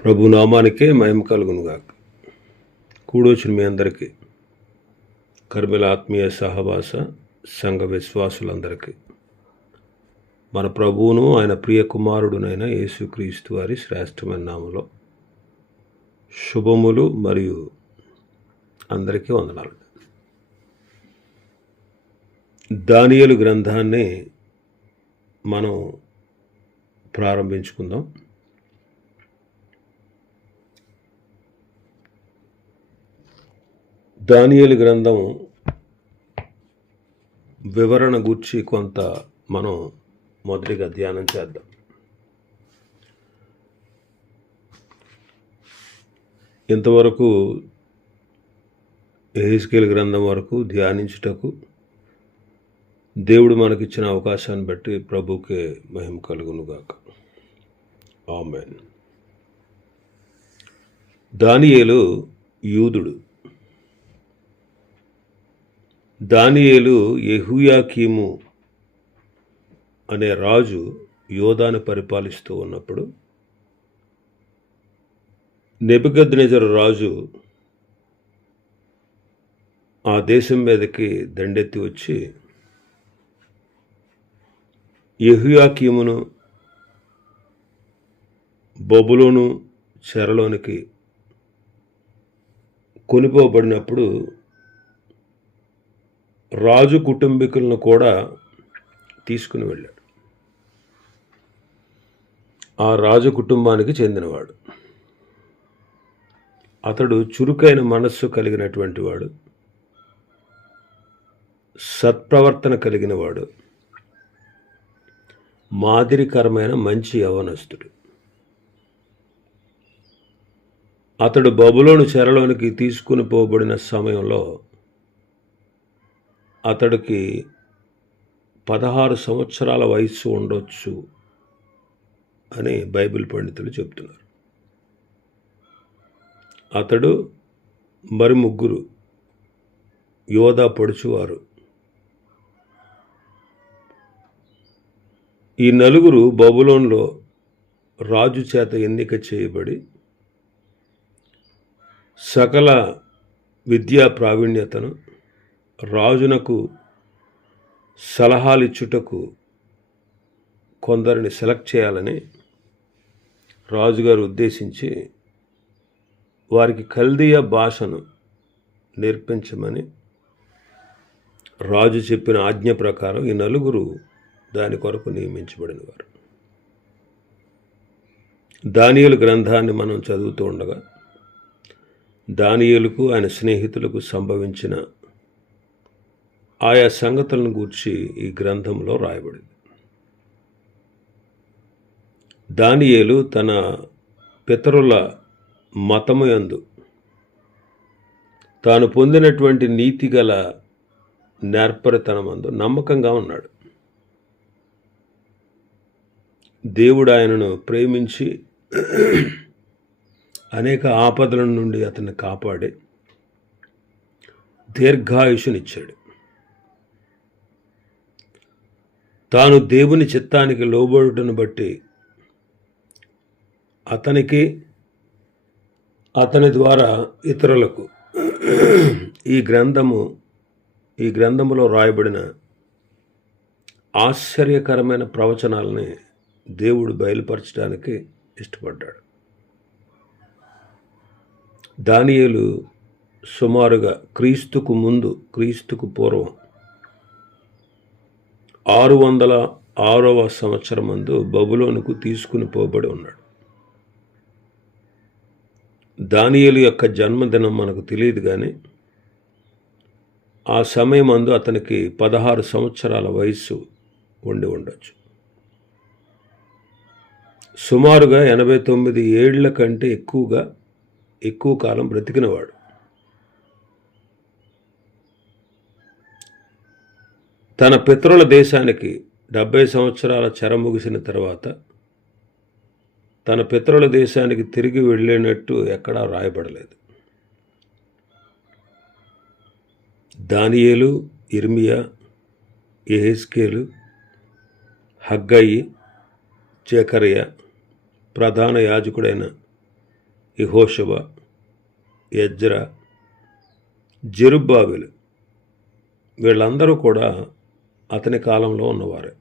ప్రభు నామానికే మహిమ కలుగునుగాక. కూడొచ్చిన మీ అందరికీ, కర్మిల ఆత్మీయ సహవాస సంఘ విశ్వాసులందరికీ మన ప్రభువును ఆయన ప్రియ కుమారుడునైన యేసుక్రీస్తు వారి శ్రేష్టమైన నామములో శుభములు మరియు అందరికీ వందనాలు. దానియేలు గ్రంథాన్ని మనం ప్రారంభించుకుందాం. దానియేలు గ్రంథం వివరణ గూర్చి కొంత మనం మొదటిగా ధ్యానం చేద్దాం. ఇంతవరకు యెహెజ్కేలు గ్రంథం వరకు ధ్యానించుటకు దేవుడు మనకిచ్చిన అవకాశాన్ని బట్టి ప్రభుకే మహిమ కలుగునుగాక. ఆమేన్. దానియేలు యూదుడు. దానియేలు యెహోయాకీము అనే రాజు యోదాను పరిపాలిస్తూ ఉన్నప్పుడు నెబుకద్నెజరు రాజు ఆ దేశం మీదకి దండెత్తి వచ్చి యెహోయాకీమును బబులోను చెరలోనికి కొనిపోబడినప్పుడు రాజు కుటుంబీకులను కూడా తీసుకుని వెళ్ళాడు. ఆ రాజు కుటుంబానికి చెందినవాడు. అతడు చురుకైన మనస్సు కలిగినటువంటి వాడు, సత్ప్రవర్తన కలిగిన వాడు, మాదిరికరమైన మంచి యవ్వనస్తుడు. అతడు బబులోను చెరలోనికి తీసుకుని పోబడిన సమయంలో అతడికి 16 సంవత్సరాల వయస్సు ఉండొచ్చు అని బైబిల్ పండితులు చెప్తున్నారు. అతడు మరి ముగ్గురు యోధా పడుచువారు. ఈ నలుగురు బబులోన్లో రాజు చేత ఎన్నిక చేయబడి సకల విద్యా ప్రావీణ్యతను, రాజునకు సలహాలిచ్చుటకు కొందరిని సెలెక్ట్ చేయాలని రాజుగారు ఉద్దేశించి వారికి కల్దీయ భాషను నేర్పించమని రాజు చెప్పిన ఆజ్ఞ ప్రకారం ఈ నలుగురు దాని కొరకు నియమించబడినవారు. దానియేలు గ్రంథాన్ని మనం చదువుతూ ఉండగా దానియేలుకు ఆయన స్నేహితులకు సంభవించిన ఆయా సంగతులను గూర్చి ఈ గ్రంథంలో రాయబడింది. దానియేలు తన పితరుల మతము యందు తాను పొందినటువంటి నీతిగల నేర్పరితనమందు నమ్మకంగా ఉన్నాడు. దేవుడు ఆయనను ప్రేమించి అనేక ఆపదల నుండి అతన్ని కాపాడి దీర్ఘాయుషునిచ్చాడు. తాను దేవుని చిత్తానికి లోబడుటను బట్టి అతనికి, అతని ద్వారా ఇతరులకు ఈ గ్రంథములో రాయబడిన ఆశ్చర్యకరమైన ప్రవచనాలని దేవుడు బయలుపరచడానికి ఇష్టపడ్డాడు. దానియేలు సుమారుగా క్రీస్తుకు పూర్వం 606వ సంవత్సరం మందు బబులోనుకు తీసుకుని పోబడి ఉన్నాడు. దానియేలు యొక్క జన్మదినం మనకు తెలియదు, కానీ ఆ సమయమందు అతనికి 16 సంవత్సరాల వయస్సు ఉండి ఉండొచ్చు. సుమారుగా 89 ఏళ్ల కంటే ఎక్కువ కాలం బ్రతికినవాడు. తన పితరుల దేశానికి 70 సంవత్సరాల చెర ముగిసిన తర్వాత తన పితరుల దేశానికి తిరిగి వెళ్ళినట్టు ఎక్కడా రాయబడలేదు. దానియేలు, ఇర్మియా, యెహెజ్కేలు, హగ్గయి, జకర్యా, ప్రధాన యాజకుడైన యెహోషువ, ఎజ్రా, జెరుబ్బాబెలు వీళ్ళందరూ కూడా అతని కాలంలో ఉన్నవారే.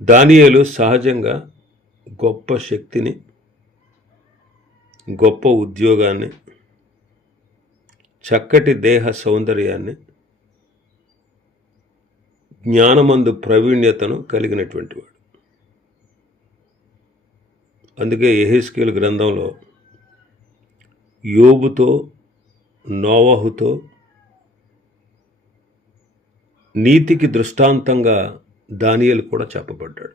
దానియేలు సహజంగా గొప్ప శక్తిని, గొప్ప ఉద్యోగాన్ని, చక్కటి దేహ సౌందర్యాన్ని, జ్ఞానమందు ప్రావీణ్యతను కలిగినటువంటి వాడు. అందుకే యెహెజ్కేలు గ్రంథంలో యోబుతో, నోవహుతో నీతికి దృష్టాంతంగా దానియేలు కూడా చెప్పబడ్డాడు.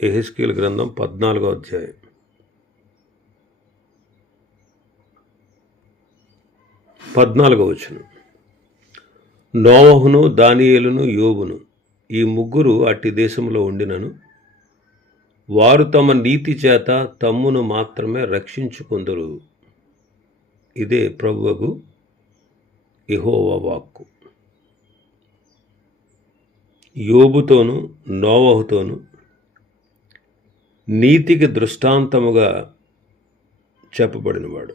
యెహెజ్కేలు గ్రంథం 14వ అధ్యాయం 14వ వచనం. నోవహును, దానియేలును, యోబును ఈ ముగ్గురు అట్టి దేశంలో ఉండినను వారు తమ నీతి చేత తమ్మును మాత్రమే రక్షించుకొందురు. ఇదే ప్రభువగు యెహోవా వాక్కు. యోబుతోను, నోవహుతోను నీతికి దృష్టాంతముగా చెప్పబడినవాడు.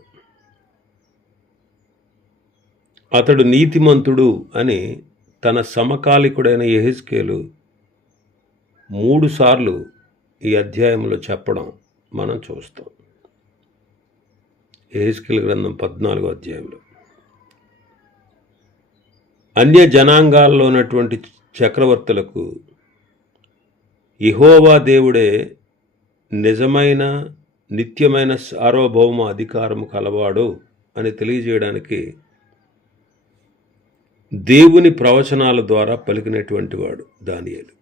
అతడు నీతిమంతుడు అని తన సమకాలికుడైన యెహెజ్కేలు 3 సార్లు ఈ అధ్యాయంలో చెప్పడం మనం చూస్తాం. యెహెజ్కేలు గ్రంథం 14వ అధ్యాయంలో అన్య జనాంగాల్లో ఉన్నటువంటి చక్రవర్తులకు యెహోవా దేవుడే నిజమైన నిత్యమైన సార్వభౌమ అధికారము కలవాడు అని తెలియజేయడానికి దేవుని ప్రవచనాల ద్వారా పలికినటువంటి వాడు దానియేలు.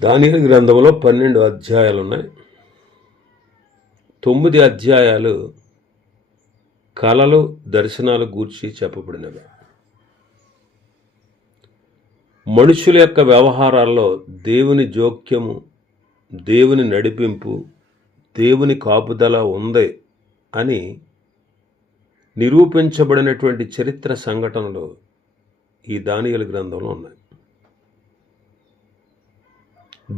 దానియేలు గ్రంథంలో 12 అధ్యాయాలు ఉన్నాయి. 9 అధ్యాయాలు కలలు, దర్శనాలు గూర్చి చెప్పబడినవి. మనుషుల యొక్క వ్యవహారాల్లో దేవుని జోక్యము, దేవుని నడిపింపు, దేవుని కాపుదల ఉంది అని నిరూపించబడినటువంటి చరిత్ర సంఘటనలు ఈ దానియేలు గ్రంథంలో ఉన్నాయి.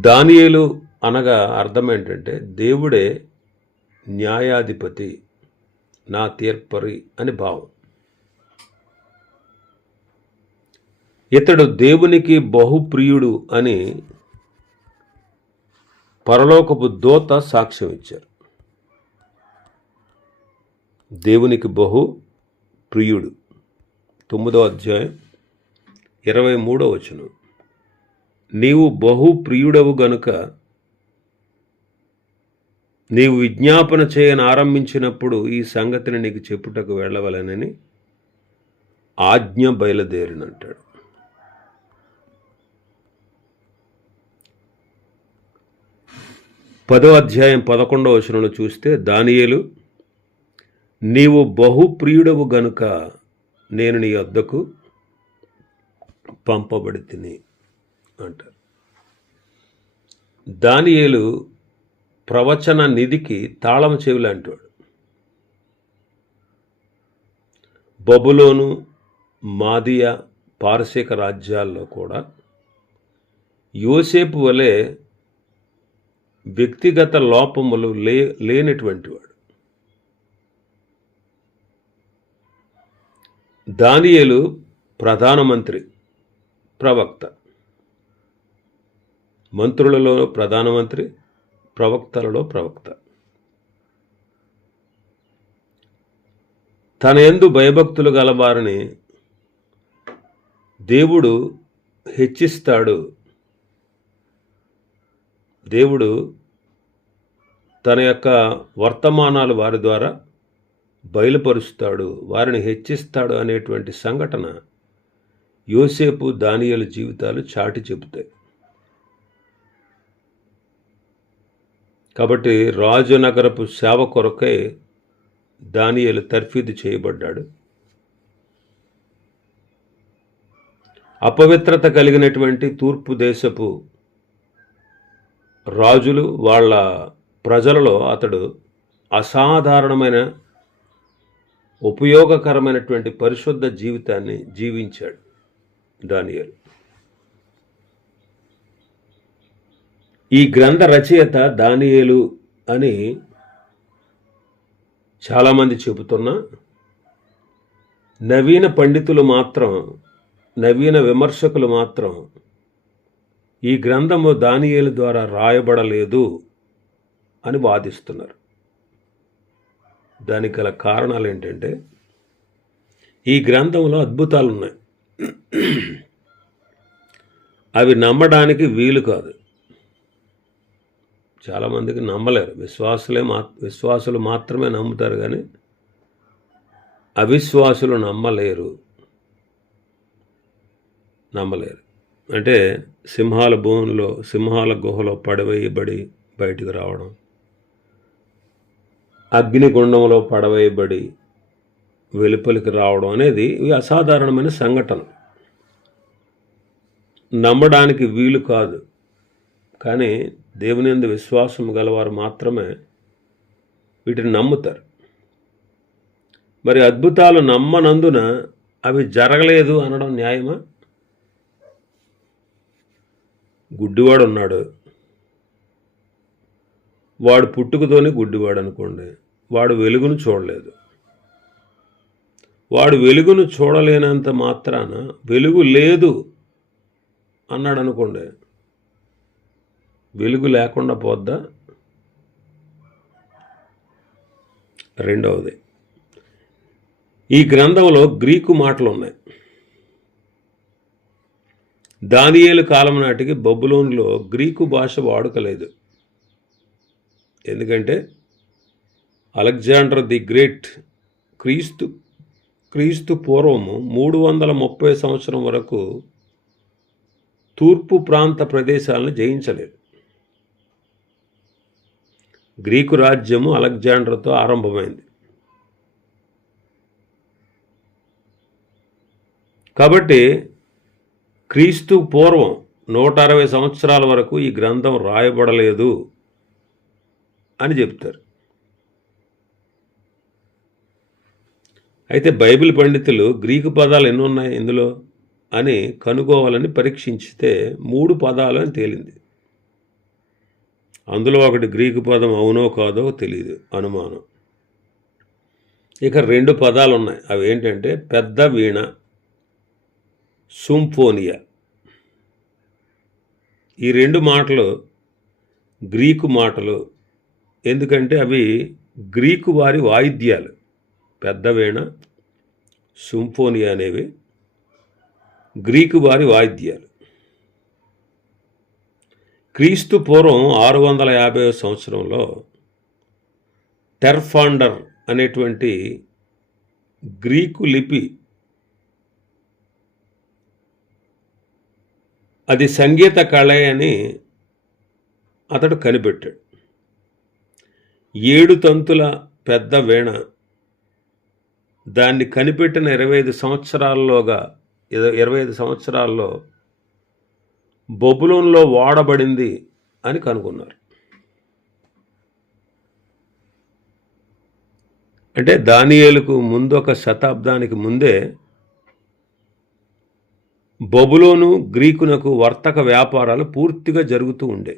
దానియేలు అనగా అర్థం ఏంటంటే దేవుడే న్యాయాధిపతి, నా తీర్పరి అని భావం. ఇతడు దేవునికి బహుప్రియుడు అని పరలోకపు దూత సాక్ష్యం ఇచ్చారు. దేవునికి బహు ప్రియుడు. 9వ అధ్యాయం 23వ వచనం. నీవు బహు ప్రియుడవు గనుక నీవు విజ్ఞాపన చేయని ఆరంభించినప్పుడు ఈ సంగతిని నీకు చెప్పుటకు వెళ్ళవలనని ఆజ్ఞ బయలుదేరినంటాడు. పదో అధ్యాయం 11వ వచనంలో చూస్తే దానియేలు నీవు బహుప్రియుడవు గనుక నేను నీ వద్దకు పంపబడి తిని అంటారు. దానియేలు ప్రవచన నిధికి తాళం చెవి అంటాడు. బబులోను, మాదియా, పారసీక రాజ్యాల్లో కూడా యోసేపు వలె వ్యక్తిగత లోపములు లేనటువంటి వాడు. దానియేలు ప్రధానమంత్రి, ప్రవక్త. మంత్రులలో ప్రధానమంత్రి, ప్రవక్తలలో ప్రవక్త. తన యందు భయభక్తులు గలవారిని దేవుడు హెచ్చిస్తాడు. దేవుడు తన యొక్క వర్తమానాలు వారి ద్వారా బయలుపరుస్తాడు, వారిని హెచ్చిస్తాడు అనేటువంటి సంఘటన యోసేపు, దానియేలు జీవితాలు చాటి చెబుతాయి. కాబట్టి రాజనగరపు సేవ కొరకై దానియేలు తర్ఫీదు చేయబడ్డాడు. అపవిత్రత కలిగినటువంటి తూర్పు దేశపు రాజులు వాళ్ళ ప్రజలలో అతడు అసాధారణమైన ఉపయోగకరమైనటువంటి పరిశుద్ధ జీవితాన్ని జీవించాడు దానియేలు. ఈ గ్రంథ రచయిత దానియేలు అని చాలామంది చెబుతున్నా నవీన పండితులు మాత్రం, నవీన విమర్శకులు మాత్రం ఈ గ్రంథము దానియేలు ద్వారా రాయబడలేదు అని వాదిస్తున్నారు. దానికి గల కారణాలు ఏంటంటే ఈ గ్రంథంలో అద్భుతాలు ఉన్నాయి. అవి నమ్మడానికి వీలు కాదు. చాలామందికి నమ్మలేరు. విశ్వాసులు మాత్రమే నమ్ముతారు, కానీ అవిశ్వాసులు నమ్మలేరు. అంటే సింహాల గుహలో పడవేయబడి బయటికి రావడం, అగ్నిగుండంలో పడవేయబడి వెలుపలికి రావడం అనేది ఇవి అసాధారణమైన సంఘటన. నమ్మడానికి వీలు కాదు. కానీ దేవుని యందు విశ్వాసం గలవారు మాత్రమే వీటిని నమ్ముతారు. మరి అద్భుతాలు నమ్మనందున అవి జరగలేదు అనడం న్యాయమా? గుడ్డివాడు ఉన్నాడు, వాడు పుట్టుకతోనే గుడ్డివాడు అనుకోండి, వాడు వెలుగును చూడలేదు. వాడు వెలుగును చూడలేనంత మాత్రాన వెలుగు లేదు అన్నాడు అనుకోండి, వెలుగు లేకుండా పోద్దా? రెండవది, ఈ గ్రంథంలో గ్రీకు మాటలు ఉన్నాయి. దానియేలు కాలం నాటికి బబులోనులో గ్రీకు భాష వాడుకలేదు. ఎందుకంటే అలెగ్జాండర్ ది గ్రేట్ క్రీస్తు పూర్వము 330 సంవత్సరం వరకు తూర్పు ప్రాంత ప్రదేశాలను జయించలేదు. గ్రీకు రాజ్యము అలెగ్జాండర్తో ఆరంభమైంది. కాబట్టి క్రీస్తు పూర్వం 160 సంవత్సరాల వరకు ఈ గ్రంథం రాయబడలేదు అని చెప్తారు. అయితే బైబిల్ పండితులు గ్రీకు పదాలు ఎన్ని ఉన్నాయి ఇందులో అని కనుగోవాలని పరీక్షించితే 3 పదాలు అని తేలింది. అందులో ఒకటి గ్రీకు పదం అవునో కాదో తెలియదు, అనుమానం. ఇక 2 పదాలు ఉన్నాయి. అవి ఏంటంటే పెద్ద వీణ, సింఫోనియా. ఈ 2 మాటలు గ్రీకు మాటలు. ఎందుకంటే అవి గ్రీకు వారి వాయిద్యాలు. పెద్ద వీణ, సింఫోనియా అనేవి గ్రీకు వారి వాయిద్యాలు. క్రీస్తు పూర్వం 650 సంవత్సరంలో టెర్ఫాండర్ అనేటువంటి గ్రీకు లిపి, అది సంగీత కళ అని అతడు కనిపెట్టాడు. 7 తంతుల పెద్ద వీణ, దాన్ని కనిపెట్టిన 25 సంవత్సరాల్లో బబులోనులో వాడబడింది అని కనుగొన్నారు. అంటే దానియేలుకు ముందు 1 శతాబ్దానికి ముందే బబులోను గ్రీకునకు వర్తక వ్యాపారాలు పూర్తిగా జరుగుతూ ఉండే.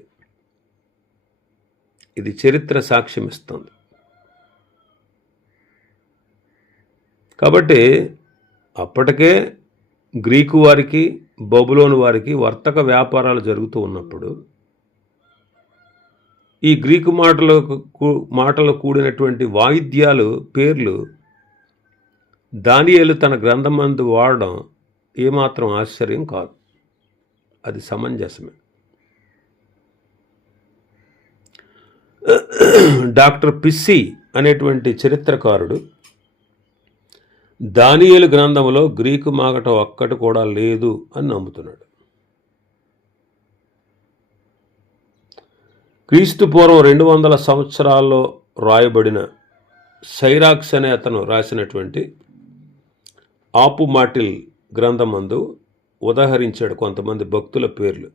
ఇది చరిత్ర సాక్ష్యం ఇస్తుంది. కాబట్టి అప్పటికే గ్రీకు వారికి బబులోను వారికి వర్తక వ్యాపారాలు జరుగుతూ ఉన్నప్పుడు ఈ గ్రీకు మాటలు కూడినటువంటి వాయిద్యాలు పేర్లు దానియేలు తన గ్రంథమందు వాడడం ఏమాత్రం ఆశ్చర్యం కాదు. అది సమంజసమే. డాక్టర్ పిస్సీ అనేటువంటి చరిత్రకారుడు దానియేలు గ్రంథంలో గ్రీకు మాట ఒక్కటి కూడా లేదు అని నమ్ముతున్నాడు. క్రీస్తు పూర్వం 200 సంవత్సరాల్లో రాయబడిన సైరాక్స్ అనే అతను రాసినటువంటి ఆపు మాటిల్ గ్రంథమందు ఉదహరించాడు కొంతమంది భక్తుల పేర్లు.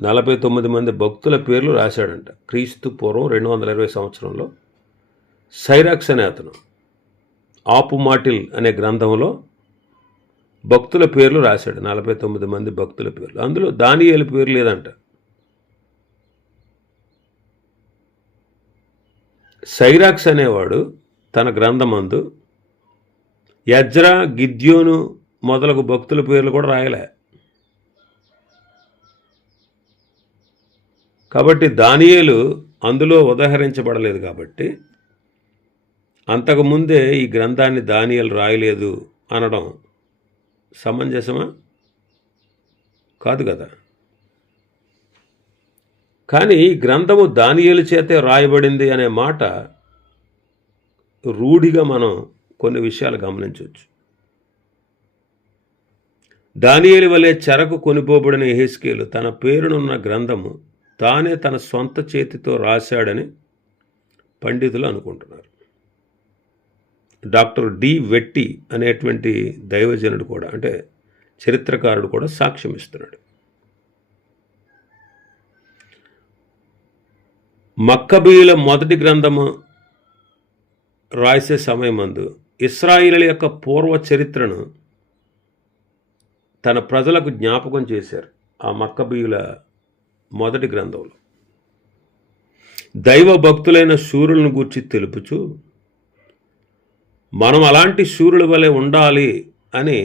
49 మంది భక్తుల పేర్లు రాశాడంట. క్రీస్తు పూర్వం 220 సంవత్సరంలో సైరాక్స్ అనే అతను ఆపు మాటిల్ అనే గ్రంథంలో భక్తుల పేర్లు రాశాడు. 49 మంది భక్తుల పేర్లు. అందులో దానియేలు పేరు లేదంట. సైరాక్స్ అనేవాడు తన గ్రంథమందు ఎజ్రా, గిద్యోను మొదలగు భక్తుల పేర్లు కూడా రాయలే. కాబట్టి దానియేలు అందులో ఉదహరించబడలేదు. కాబట్టి అంతకుముందే ఈ గ్రంథాన్ని దానియేలు రాయలేదు అనడం సమంజసమా? కాదు కదా. కానీ ఈ గ్రంథము దానియేలు చేతే రాయబడింది అనే మాట రూఢిగా మనం కొన్ని విషయాలు గమనించవచ్చు. దానియేలు వలె చెరకు కొనిపోబడిన యెహెజ్కేలు తన పేరునున్న గ్రంథము తానే తన సొంత చేతితో రాశాడని పండితులు అనుకుంటున్నారు. డాక్టర్ డి వెట్టి అనేటువంటి దైవజనుడు కూడా, అంటే చరిత్రకారుడు కూడా సాక్ష్యం ఇస్తున్నాడు. మక్కబీయుల మొదటి గ్రంథము రాసే సమయమందు ఇశ్రాయేలీయుల యొక్క పూర్వ చరిత్రను తన ప్రజలకు జ్ఞాపకం చేశారు. ఆ మక్కబీయుల మొదటి గ్రంథంలో దైవ భక్తులైన శూరులను గూర్చి తెలుపుచు మనం అలాంటి శూరుల వలె ఉండాలి అని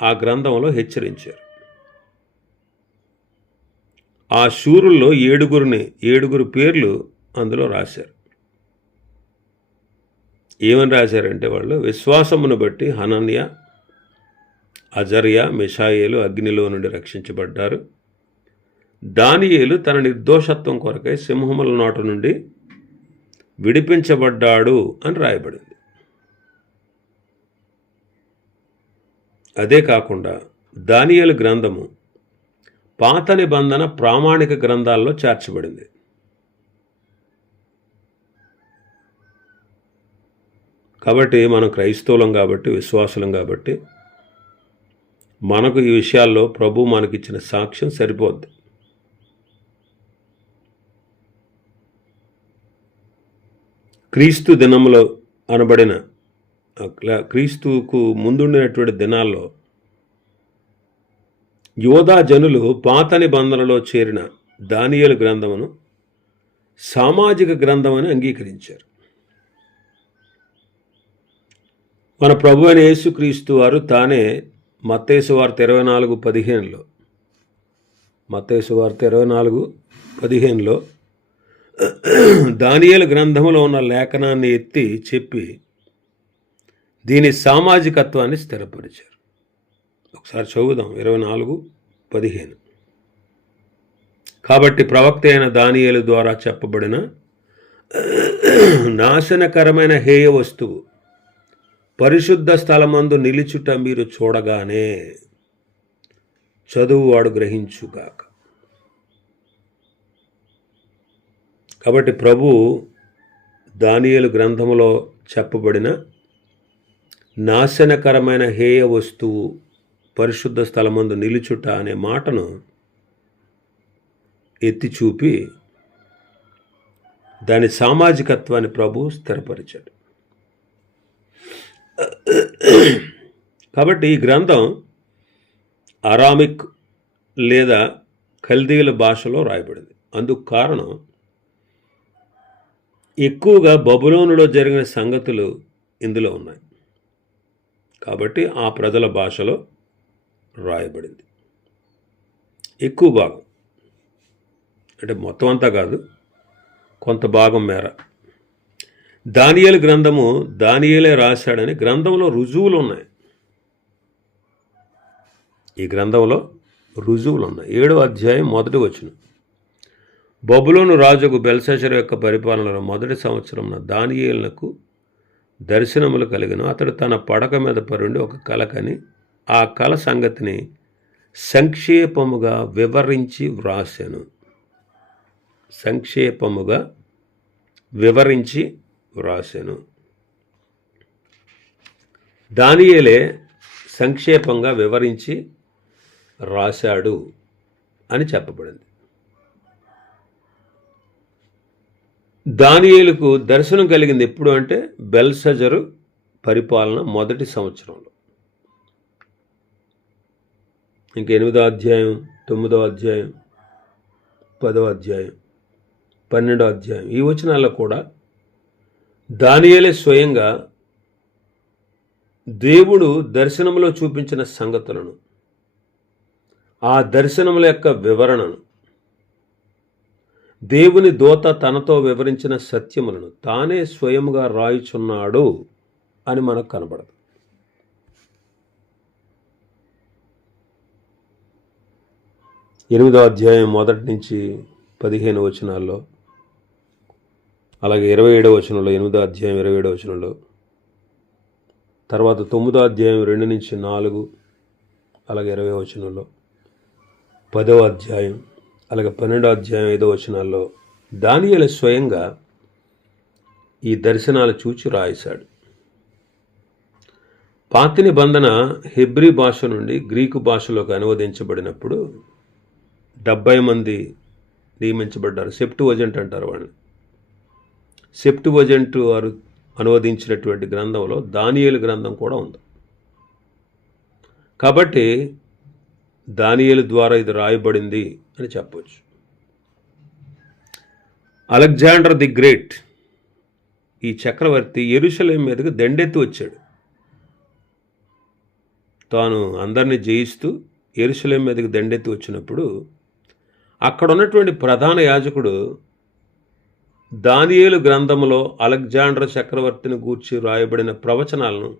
ఆ గ్రంథంలో హెచ్చరించారు. ఆ శూరుల్లో ఏడుగురు పేర్లు అందులో రాశారు. ఏమని రాశారంటే, వాళ్ళు విశ్వాసమును బట్టి హనన్య, అజర్యా, మిషాయేలు అగ్నిలో నుండి రక్షించబడ్డారు. దానియేలు తన నిర్దోషత్వం కొరకై సింహముల నోట నుండి విడిపించబడ్డాడు అని రాయబడింది. అదే కాకుండా దానియేలు గ్రంథము పాత నిబంధన ప్రామాణిక గ్రంథాల్లో చేర్చబడింది. కాబట్టి మనం క్రైస్తవులం కాబట్టి, విశ్వాసులం కాబట్టి మనకు ఈ విషయాల్లో ప్రభు మనకిచ్చిన సాక్ష్యం సరిపోద్ది. క్రీస్తు దినములో అనబడిన క్రీస్తుకు ముందుండినటువంటి దినాల్లో యోధా జనులు పాత నిబంధనలో చేరిన దానియేలు గ్రంథమును సామాజిక గ్రంథమని అంగీకరించారు. మన ప్రభు అయిన యేసుక్రీస్తు వారు తానే మత్తయి సువార్త 24:15లో మత్తయి సువార్త 24:15లో దానియేలు గ్రంథములో ఉన్న లేఖనాన్ని ఎత్తి చెప్పి దీని సామాజికత్వాన్ని స్థిరపరిచారు. ఒకసారి చదువుదాం 24:15. కాబట్టి ప్రవక్త అయిన దానియేలు ద్వారా చెప్పబడిన నాశనకరమైన హేయ వస్తువు పరిశుద్ధ స్థలమందు నిలుచుట మీరు చూడగానే చదువువాడు గ్రహించుగాక. కాబట్టి ప్రభు దానియేలు గ్రంథములో చెప్పబడిన నాశనకరమైన హేయ వస్తువు పరిశుద్ధ స్థలమందు నిలుచుట అనే మాటను ఎత్తి చూపి దాని సామాజికత్వాన్ని ప్రభు స్థిరపరిచాడు. కాబట్టి ఈ గ్రంథం అరామిక్ లేదా కల్దీయుల భాషలో రాయబడింది. అందుకు కారణం ఎక్కువగా బబులోనులో జరిగిన సంగతులు ఇందులో ఉన్నాయి. కాబట్టి ఆ ప్రజల భాషలో రాయబడింది. ఎక్కువ భాగం, అంటే మొత్తం అంతా కాదు, కొంత భాగం మేర. దానియేలు గ్రంథము దానియేలే రాశాడని గ్రంథంలో రుజువులు ఉన్నాయి. ఈ గ్రంథంలో రుజువులు ఉన్నాయి. 7వ అధ్యాయం 1వ వచనం. బబులోను రాజుకు బెల్షస్సరు యొక్క పరిపాలనలో మొదటి సంవత్సరమున దానియేలునకు దర్శనములు కలిగిన అతడు తన పడక మీద పరుండి ఒక కల కని ఆ కల సంగతిని సంక్షేపముగా వివరించి వ్రాసెను. సంక్షేపముగా వివరించి వ్రాసెను. దానియేలే సంక్షేపంగా వివరించి రాశాడు అని చెప్పబడింది. దానియేలుకు దర్శనం కలిగింది ఎప్పుడు అంటే బెల్షస్సరు పరిపాలన మొదటి సంవత్సరంలో. ఇంక 8వ అధ్యాయం, 9వ అధ్యాయం, 10వ అధ్యాయం, 12వ అధ్యాయం ఈ వచనాల్లో కూడా దానియేలే స్వయంగా దేవుడు దర్శనంలో చూపించిన సంగతులను, ఆ దర్శనముల యొక్క వివరణను, దేవుని దూత తనతో వివరించిన సత్యములను తానే స్వయముగా రాయుచున్నాడు అని మనకు కనబడదు. ఎనిమిదో అధ్యాయం 1 నుంచి 15 వచనాల్లో, అలాగే 27వ వచనంలో, 8వ అధ్యాయం 27వ వచనంలో, తర్వాత 9వ అధ్యాయం 2 నుంచి 4, అలాగే 20వ వచనంలో, 10వ అధ్యాయం, అలాగే 12వ అధ్యాయం 5వ వచనాల్లో దానియేలు స్వయంగా ఈ దర్శనాలు చూచి రాశాడు. పాత నిబంధన హెబ్రీ భాష నుండి గ్రీకు భాషలోకి అనువదించబడినప్పుడు 70 మంది నియమించబడ్డారు. సెప్టువజెంట్ అంటారు వాళ్ళని. సెప్టువజెంట్ వారు అనువదించినటువంటి గ్రంథంలో దానియేలు గ్రంథం కూడా ఉంది. కాబట్టి దానియేలు ద్వారా ఇది రాయబడింది అని చెప్పవచ్చు. అలెగ్జాండర్ ది గ్రేట్, ఈ చక్రవర్తి యెరూషలేం మీదకి దండెత్తి వచ్చాడు. తాను అందరినీ జయిస్తూ యెరూషలేం మీదకి దండెత్తి వచ్చినప్పుడు అక్కడ ఉన్నటువంటి ప్రధాన యాజకుడు దానియేలు గ్రంథంలో అలెగ్జాండర్ చక్రవర్తిని గూర్చి రాయబడిన ప్రవచనాలను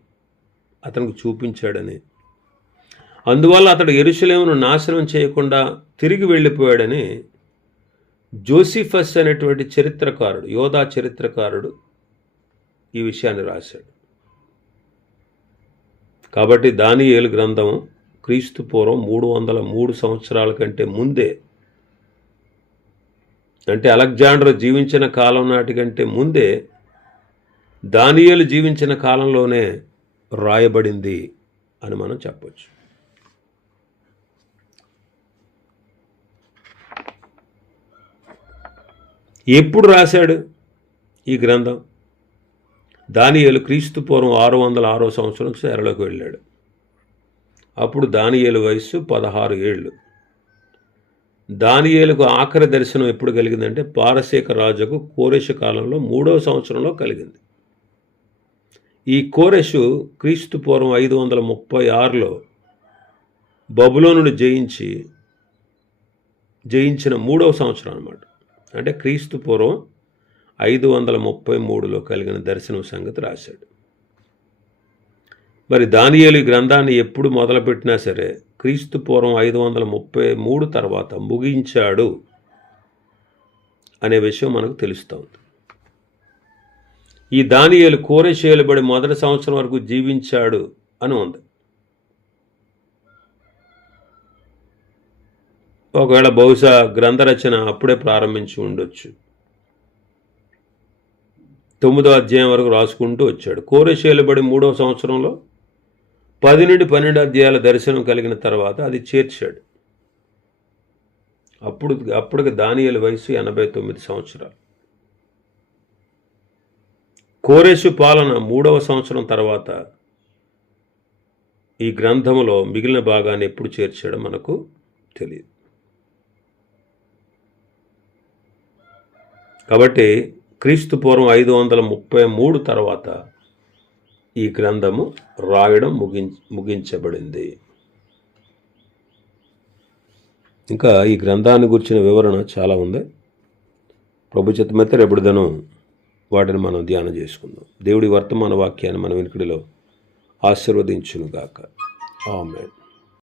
అతనికి చూపించాడని, అందువల్ల అతడు యెరూషలేమును నాశనం చేయకుండా తిరిగి వెళ్ళిపోయాడని జోసిఫస్ అనేటువంటి చరిత్రకారుడు, యోధా చరిత్రకారుడు ఈ విషయాన్ని రాశాడు. కాబట్టి దానియేలు గ్రంథం క్రీస్తు పూర్వం 303 సంవత్సరాల కంటే ముందే, అంటే అలెగ్జాండర్ జీవించిన కాలం నాటి కంటే ముందే దానియేలు జీవించిన కాలంలోనే రాయబడింది అని మనం చెప్పచ్చు. ఎప్పుడు రాశాడు ఈ గ్రంథం? దానియేలు క్రీస్తు పూర్వం 606వ సంవత్సరం చెరలోకి వెళ్ళాడు. అప్పుడు దానియేలు వయస్సు 16 ఏళ్ళు. దానియేలుకు ఆఖరి దర్శనం ఎప్పుడు కలిగిందంటే పారసీక రాజుకు కోరెషు కాలంలో 3వ సంవత్సరంలో కలిగింది. ఈ కోరెషు క్రీస్తు పూర్వం 536లో బబులోనును జయించిన 3వ సంవత్సరం అన్నమాట. అంటే క్రీస్తు పూర్వం 533లో కలిగిన దర్శనం సంగతి రాశాడు. మరి దానియేలు ఈ గ్రంథాన్ని ఎప్పుడు మొదలుపెట్టినా సరే క్రీస్తు పూర్వం 533 తర్వాత ముగించాడు అనే విషయం మనకు తెలుస్తోంది. ఈ దానియేలు కోరెషు ఏలుబడి మొదటి సంవత్సరం వరకు జీవించాడు అని ఉంది. ఒకవేళ బహుశా గ్రంథ రచన అప్పుడే ప్రారంభించి ఉండొచ్చు. 9వ అధ్యాయం వరకు రాసుకుంటూ వచ్చాడు. కోరెషు ఏలుబడి 3వ సంవత్సరంలో 10 నుండి 12 అధ్యాయాల దర్శనం కలిగిన తర్వాత అది చేర్చాడు. అప్పటికి దానియేలు వయసు 89 సంవత్సరాలు. కోరెషు పాలన 3వ సంవత్సరం తర్వాత ఈ గ్రంథంలో మిగిలిన భాగాన్ని ఎప్పుడు చేర్చాడో మనకు తెలియదు. కాబట్టి క్రీస్తు పూర్వం 533 తర్వాత ఈ గ్రంథము రాయడం ముగించబడింది. ఇంకా ఈ గ్రంథాన్ని గురించిన వివరణ చాలా ఉంది. ప్రభు చిత్తమైతే రేపటి దినం వాటిని మనం ధ్యానం చేసుకుందాం. దేవుడి వర్తమాన వాక్యాన్ని మన వెనుకడిలో ఆశీర్వదించునుగాక. ఆమేన్.